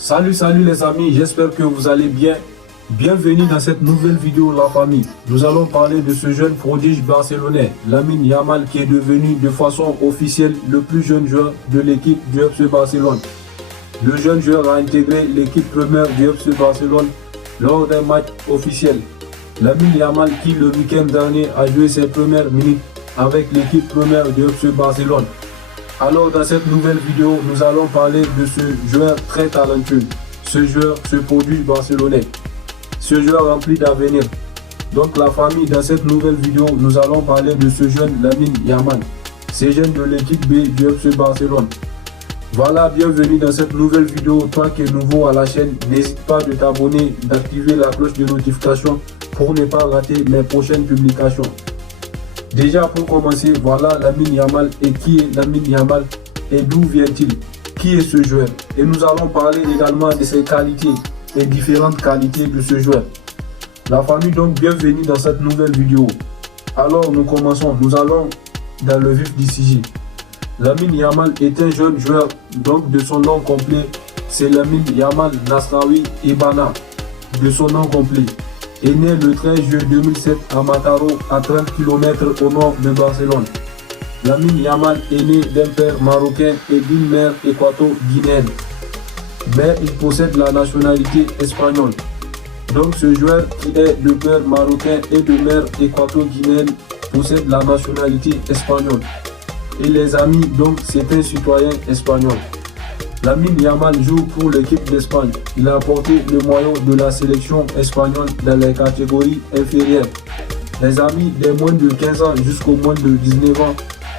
Salut les amis, j'espère que vous allez bien. Bienvenue dans cette nouvelle vidéo La Famille. Nous allons parler de ce jeune prodige barcelonais, Lamine Yamal, qui est devenu de façon officielle le plus jeune joueur de l'équipe du FC Barcelone. Le jeune joueur a intégré l'équipe première du FC Barcelone lors d'un match officiel. Lamine Yamal qui le week-end dernier a joué ses premières minutes avec l'équipe première du FC Barcelone. Alors dans cette nouvelle vidéo, nous allons parler de ce joueur très talentueux, ce prodige barcelonais, ce joueur rempli d'avenir. Donc la famille, dans cette nouvelle vidéo, nous allons parler de ce jeune Lamine Yamal, ce jeune de l'équipe B du FC Barcelone. Voilà, bienvenue dans cette nouvelle vidéo. Toi qui es nouveau à la chaîne, n'hésite pas de t'abonner, d'activer la cloche de notification pour ne pas rater mes prochaines publications. Déjà pour commencer, voilà Lamine Yamal. Et qui est Lamine Yamal et d'où vient-il? Qui est ce joueur? Et nous allons parler également de ses qualités et différentes qualités de ce joueur. La famille, donc bienvenue dans cette nouvelle vidéo. Alors nous commençons, nous allons dans le vif du sujet. Lamine Yamal est un jeune joueur, donc de son nom complet, c'est Lamine Yamal Nasraoui Ebana, de son nom complet. Est né le 13 juillet 2007 à Mataró, à 30 km au nord de Barcelone. Lamine Yamal est né d'un père marocain et d'une mère équato-guinéenne, mais il possède la nationalité espagnole. Donc ce joueur qui est de père marocain et de mère équato-guinéenne possède la nationalité espagnole. Et les amis, donc c'est un citoyen espagnol. Lamine Yamal joue pour l'équipe d'Espagne. Il a porté le maillot de la sélection espagnole dans les catégories inférieures. Les amis, des moins de 15 ans jusqu'au moins de 19 ans.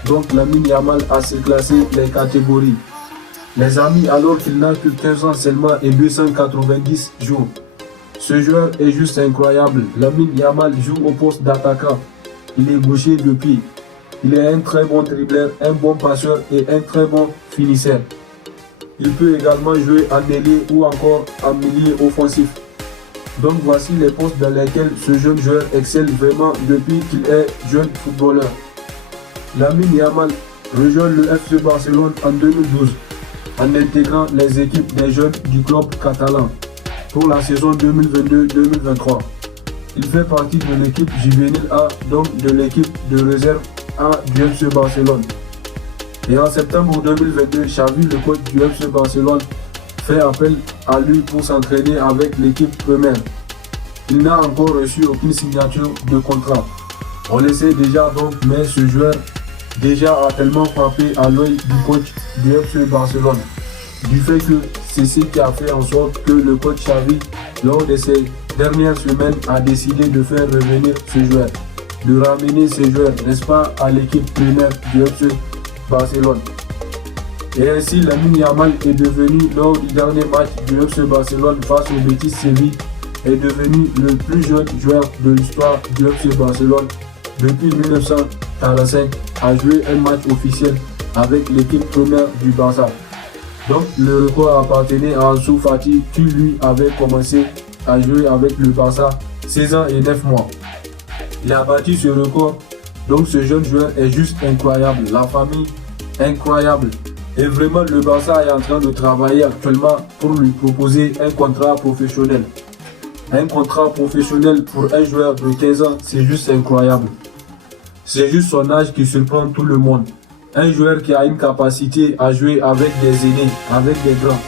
Donc Lamine Yamal a surclassé les catégories. Les amis, alors qu'il n'a que 15 ans seulement et 290 jours. Ce joueur est juste incroyable. Lamine Yamal joue au poste d'attaquant. Il est gaucher de pied. Il est un très bon dribbleur, un bon passeur et un très bon finisseur. Il peut également jouer en ailier ou encore en milieu offensif. Donc voici les postes dans lesquels ce jeune joueur excelle vraiment depuis qu'il est jeune footballeur. Lamine Yamal rejoint le FC Barcelone en 2012 en intégrant les équipes des jeunes du club catalan pour la saison 2022-2023. Il fait partie de l'équipe juvénile A, donc de l'équipe de réserve A du FC Barcelone. Et en septembre 2022, Xavi, le coach du FC Barcelone, fait appel à lui pour s'entraîner avec l'équipe première. Il n'a encore reçu aucune signature de contrat. On le sait déjà donc, mais ce joueur déjà a tellement frappé à l'œil du coach du FC Barcelone. Du fait que c'est ce qui a fait en sorte que le coach Xavi, lors de ces dernières semaines, a décidé de faire revenir ce joueur, de ramener ce joueur, n'est-ce pas, à l'équipe première du FC Barcelone. Et ainsi Lamine Yamal est devenu, lors du dernier match du FC Barcelone face au Betis Séville, est devenu le plus jeune joueur de l'histoire du FC Barcelone depuis 1945 à jouer un match officiel avec l'équipe première du Barça. Donc le record appartenait à Ansu Fati qui lui avait commencé à jouer avec le Barça 16 ans et 9 mois. Il a battu ce record. Donc ce jeune joueur est juste incroyable. La famille, incroyable. Et vraiment le Barça est en train de travailler actuellement pour lui proposer un contrat professionnel. Un contrat professionnel pour un joueur de 15 ans, c'est juste incroyable. C'est juste son âge qui surprend tout le monde. Un joueur qui a une capacité à jouer avec des aînés, avec des grands.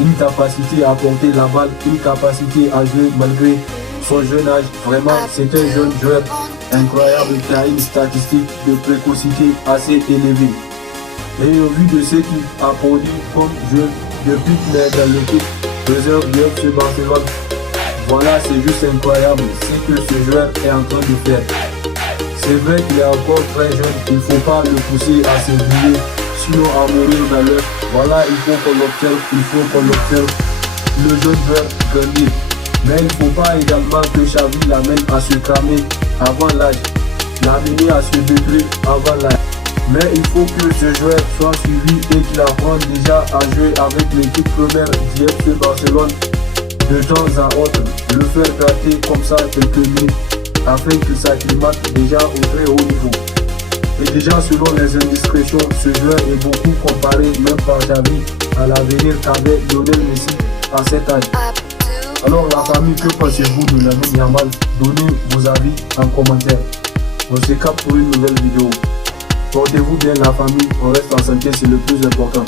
Une capacité à porter la balle, une capacité à jouer malgré son jeune âge. Vraiment, c'est un jeune joueur incroyable qui a une statistique de précocité assez élevée. Et au vu de ce qu'il a produit comme jeu depuis qu'il est dans l'équipe réserve du FC Barcelone, voilà, c'est juste incroyable ce que ce joueur est en train de faire. C'est vrai qu'il est encore très jeune, il ne faut pas le pousser à s'évoluer, sinon à mourir dans l'œuf. Voilà, il faut qu'on l'observe, le jeune joueur grandir. Mais il ne faut pas également que Xavi l'amène à se cramer avant l'âge, l'amener à se détruire avant l'âge. Mais il faut que ce joueur soit suivi et qu'il apprenne déjà à jouer avec l'équipe première du FC Barcelone de temps à autre. Le faire gratter comme ça quelques minutes afin qu'il s'acclimate déjà au très haut niveau. Et déjà selon les indiscrétions, ce joueur est beaucoup comparé même par Xavi à l'avenir qu'avait Lionel Messi à cet âge. Alors la famille, que pensez-vous de Lamine Yamal? Donnez vos avis en commentaire. On se capte pour une nouvelle vidéo. Portez-vous bien la famille, on reste en santé, c'est le plus important.